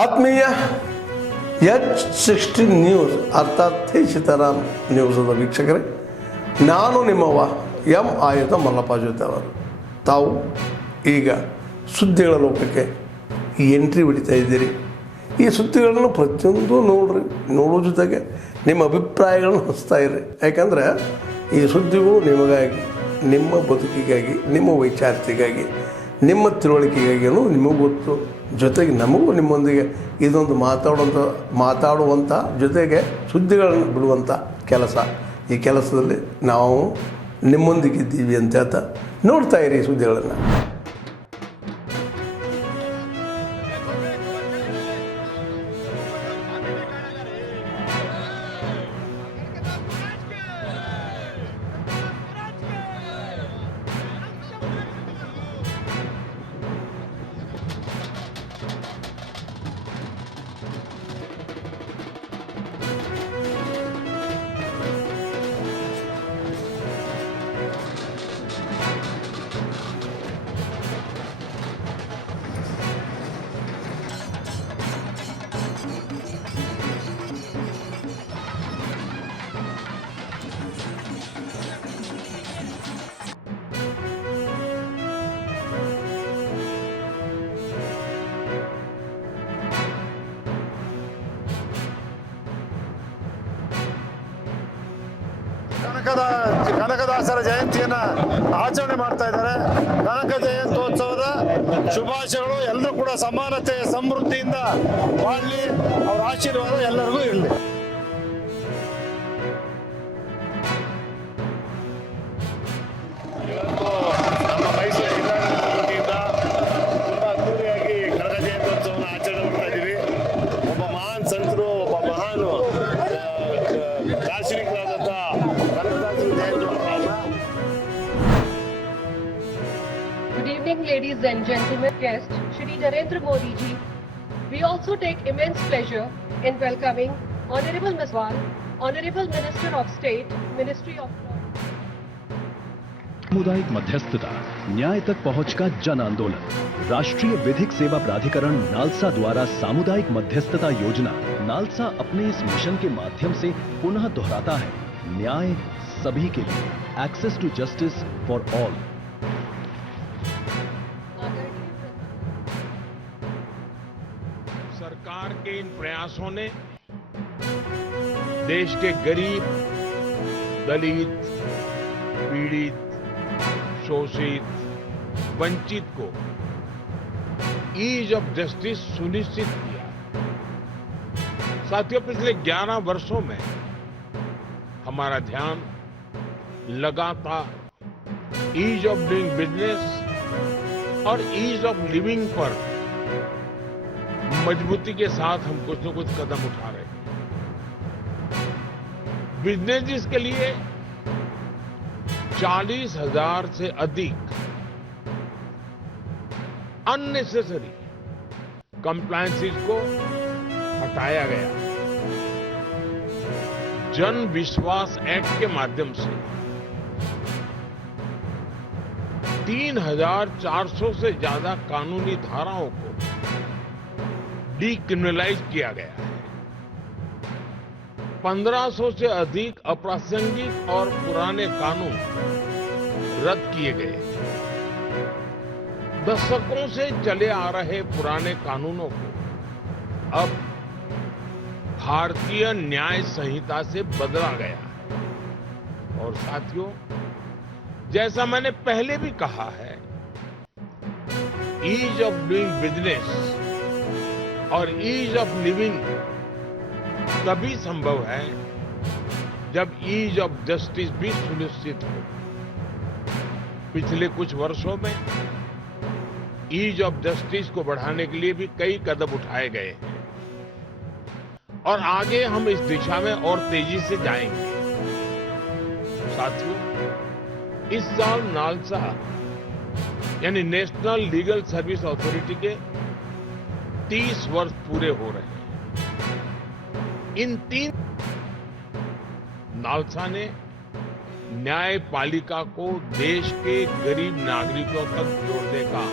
ಆತ್ಮೀಯ H60 news ಅರ್ಥಾತ್ ಸೀತಾರಾಮ್ ನ್ಯೂಸದ ವೀಕ್ಷಕರೇ, ನಾನು ನಿಮ್ಮವ ಎಂ ಆಯುಧ ಮಲ್ಲಪ್ಪ ಜೊತೆ ಅವರು. ತಾವು ಈಗ ಸುದ್ದಿಗಳ ಲೋಕಕ್ಕೆ ಎಂಟ್ರಿ ಹೊಡಿತಾ ಇದ್ದೀರಿ. ಈ ಸುದ್ದಿಗಳನ್ನು ಪ್ರತಿಯೊಂದು ನೋಡೋ ಜೊತೆಗೆ ನಿಮ್ಮ ಅಭಿಪ್ರಾಯಗಳನ್ನು ಹಂಚ್ತಾ ಇರ್ರಿ. ಯಾಕಂದರೆ ಈ ಸುದ್ದಿಗಳು ನಿಮಗಾಗಿ, ನಿಮ್ಮ ಬದುಕಿಗಾಗಿ, ನಿಮ್ಮ ವೈಚಾರಿಕೆಗಾಗಿ, ನಿಮ್ಮ ತಿಳುವಳಿಕೆಗಾಗಿಯೂ ನಿಮಗೂ ಗೊತ್ತು, ಜೊತೆಗೆ ನಮಗೂ ನಿಮ್ಮೊಂದಿಗೆ ಇದೊಂದು ಮಾತಾಡುವಂಥ ಜೊತೆಗೆ ಸುದ್ದಿಗಳನ್ನು ಬಿಡುವಂಥ ಕೆಲಸ. ಈ ಕೆಲಸದಲ್ಲಿ ನಾವು ನಿಮ್ಮೊಂದಿಗಿದ್ದೀವಿ ಅಂತ ಹೇಳ್ತಾ ನೋಡ್ತಾ ಇರಿ ಈ ಸುದ್ದಿಗಳನ್ನು. ಕನಕದಾಸರ ಜಯಂತಿಯನ್ನ ಆಚರಣೆ ಮಾಡ್ತಾ ಇದ್ದಾರೆ. ಕನಕ ಜಯಂತ್ಯೋತ್ಸವದ ಶುಭಾಶಯಗಳು. ಎಲ್ಲರೂ ಕೂಡ ಸಮಾನತೆ ಸಮೃದ್ಧಿಯಿಂದ ಬಾಳಲಿ, ಅವರ ಆಶೀರ್ವಾದ ಎಲ್ಲರಿಗೂ ಇರಲಿ. ನಮ್ಮ ಮೈಸೂರು ವತಿಯಿಂದ ತುಂಬಾ ಅದ್ದೂರಿಯಾಗಿ ಕನಕ ಜಯಂತ್ಯೋತ್ಸವನ ಆಚರಣೆ ಮಾಡ್ತಾ ಇದ್ದೀವಿ. ಒಬ್ಬ ಮಹಾನ್ ಸಂತರು, ಒಬ್ಬ ಮಹಾನ್ ದಾರ್ಶನಿಕರಾದಂಥ Good evening, ladies and gentlemen, guest Shri Narendra Modi ji. We also take immense pleasure in welcoming Honorable Maswal, Honorable Minister of State, Ministry of Law. सामुदायिक मध्यस्थता, न्याय तक पहुंच का जन आंदोलन। राष्ट्रीय विधिक सेवा प्राधिकरण नालसा द्वारा सामुदायिक मध्यस्थता योजना नालसा अपने इस मिशन के माध्यम से पुनः दोहराता है न्याय सभी के लिए, access to justice for all. सरकार के इन प्रयासों ने देश के गरीब, दलित, पीड़ित, शोषित, वंचित को ईज ऑफ जस्टिस सुनिश्चित किया। साथियों, पिछले 11 वर्षों में हमारा ध्यान लगातार ईज ऑफ डूइंग बिजनेस और ईज ऑफ लिविंग पर मजबूती के साथ हम कुछ न कुछ कदम उठा रहे हैं। बिजनेस के लिए 40,000 से अधिक अननेसेसरी कंप्लायंसेस को हटाया गया। जन विश्वास एक्ट के माध्यम से 3,400 से ज्यादा कानूनी धाराओं को डीक्रिमिनलाइज किया गया है। 1500 से अधिक अप्रासंगिक और पुराने कानून रद्द किए गए। दशकों से चले आ रहे पुराने कानूनों को अब भारतीय न्याय संहिता से बदला गया है। और साथियों, जैसा मैंने पहले भी कहा है, ईज ऑफ डूइंग बिजनेस और ईज ऑफ लिविंग तभी संभव है जब ईज ऑफ जस्टिस भी सुनिश्चित हो। पिछले कुछ वर्षों में ईज ऑफ जस्टिस को बढ़ाने के लिए भी कई कदम उठाए गए हैं और आगे हम इस दिशा में और तेजी से जाएंगे। साथियों, इस साल नालसा यानी नेशनल लीगल सर्विस अथॉरिटी के 30 वर्ष पूरे हो रहे हैं। इन 3 नालसा ने न्यायपालिका को देश के गरीब नागरिकों तक जोड़ने का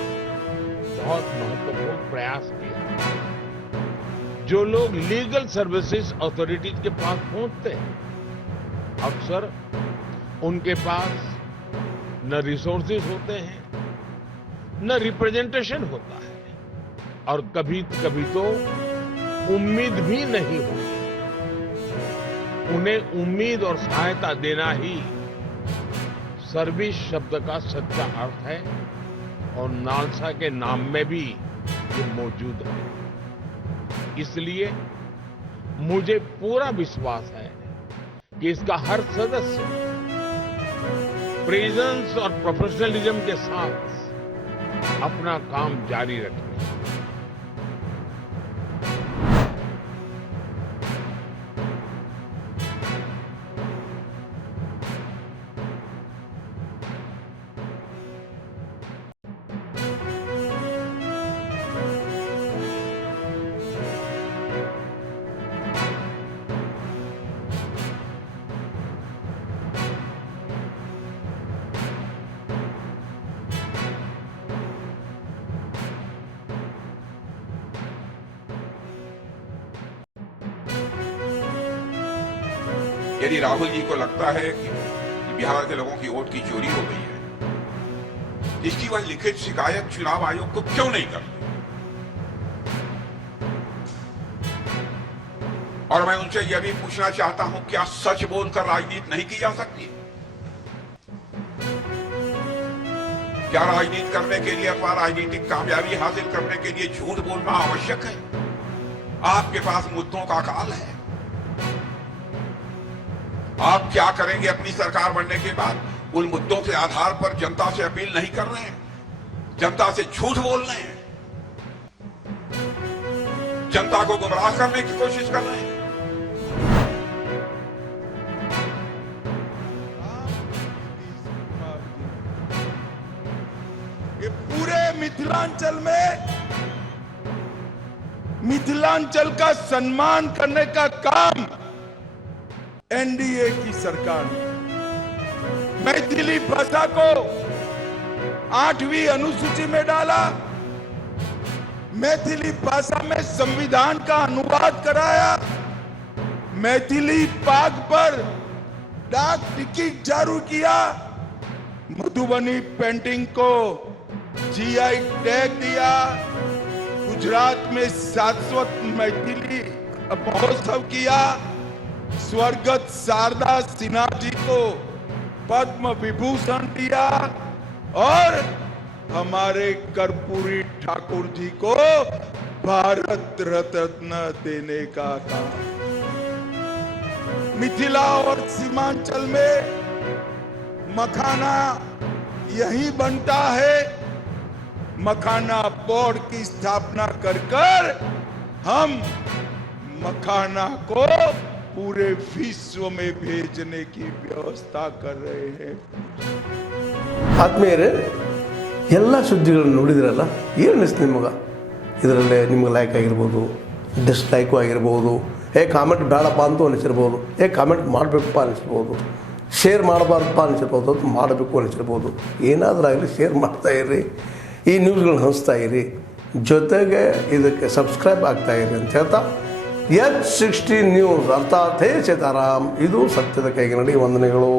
बहुत महत्वपूर्ण प्रयास किया। जो लोग लीगल सर्विसेज अथॉरिटीज के पास पहुंचते हैं, अक्सर उनके पास न रिसोर्सेज होते हैं, न रिप्रेजेंटेशन होता है, और कभी कभी तो उम्मीद भी नहीं होती। उन्हें उम्मीद और सहायता देना ही सर्विस शब्द का सच्चा अर्थ है, और नालसा के नाम में भी ये मौजूद है। इसलिए मुझे पूरा विश्वास है कि इसका हर सदस्य प्रेजेंस और प्रोफेशनलिज्म के साथ अपना काम जारी रखेगा। यदि राहुल जी को लगता है कि बिहार के लोगों की वोट की चोरी हो गई है, इसकी वह लिखित शिकायत चुनाव आयोग को क्यों नहीं करते? और मैं उनसे यह भी पूछना चाहता हूं, क्या सच बोलकर राजनीति नहीं की जा सकती? क्या राजनीति करने के लिए अथवा राजनीतिक कामयाबी हासिल करने के लिए झूठ बोलना आवश्यक है? आपके पास मुद्दों का काल है। आप क्या करेंगे अपनी सरकार बनने के बाद? उन मुद्दों के आधार पर जनता से अपील नहीं कर रहे हैं, जनता से झूठ बोल रहे हैं, जनता को गुमराह करने की कोशिश कर रहे हैं। ये पूरे मिथिलांचल का सम्मान करने का काम एनडीए की सरकार ने मैथिली भाषा को 8वीं अनुसूची में डाला, मैथिली भाषा में संविधान का अनुवाद कराया, मैथिली पाग पर डाक टिकट जारी किया, मधुबनी पेंटिंग को जीआई टैग दिया, गुजरात में शाश्वत मैथिली महोत्सव किया, स्वर्गत शारदा सिन्हा जी को पद्म विभूषण दिया, और हमारे कर्पूरी ठाकुर जी को भारत रत्न देने का काम। मिथिला और सीमांचल में मखाना यही बनता है। मखाना बोर्ड की स्थापना कर हम मखाना को पूरे विश्व में भेजने की व्यवस्था कर रहे हैं। ಆದ್ಮೇಲೆ ಎಲ್ಲ ಸುದ್ದಿಗಳನ್ನು ನೋಡಿದ್ರಲ್ಲ, ಏನು ಅನಿಸ್ತು ನಿಮಗೆ? ಇದರಲ್ಲೇ ನಿಮ್ಗೆ ಲೈಕ್ ಆಗಿರ್ಬೋದು, ಡಿಸ್ಲೈಕು ಆಗಿರ್ಬೋದು, ಕಾಮೆಂಟ್ ಬೇಡಪ್ಪ ಅಂತೂ ಅನಿಸಿರ್ಬೋದು, ಕಾಮೆಂಟ್ ಮಾಡಬೇಕಪ್ಪ ಅನಿಸಿರ್ಬೋದು, ಶೇರ್ ಮಾಡಬಾರ್ದಪ್ಪ ಅನಿಸಿರ್ಬೋದು, ಅದು ಮಾಡಬೇಕು ಅನಿಸಿರ್ಬೋದು. ಏನಾದರೂ ಆಗಲಿ ಶೇರ್ ಮಾಡ್ತಾಯಿರಿ, ಈ ನ್ಯೂಸ್ಗಳನ್ನ ಹಂಚ್ತಾ ಇರಿ, ಜೊತೆಗೆ ಇದಕ್ಕೆ ಸಬ್ಸ್ಕ್ರೈಬ್ ಆಗ್ತಾಯಿರಿ ಅಂತ ಹೇಳ್ತಾ H16 ನ್ಯೂಸ್ ಅರ್ಥಾತ್ ಹೇ ಸೀತಾರಾಮ್, ಇದು ಸತ್ಯದ ಕೈಗೆ ನಡಿ. ವಂದನೆಗಳು.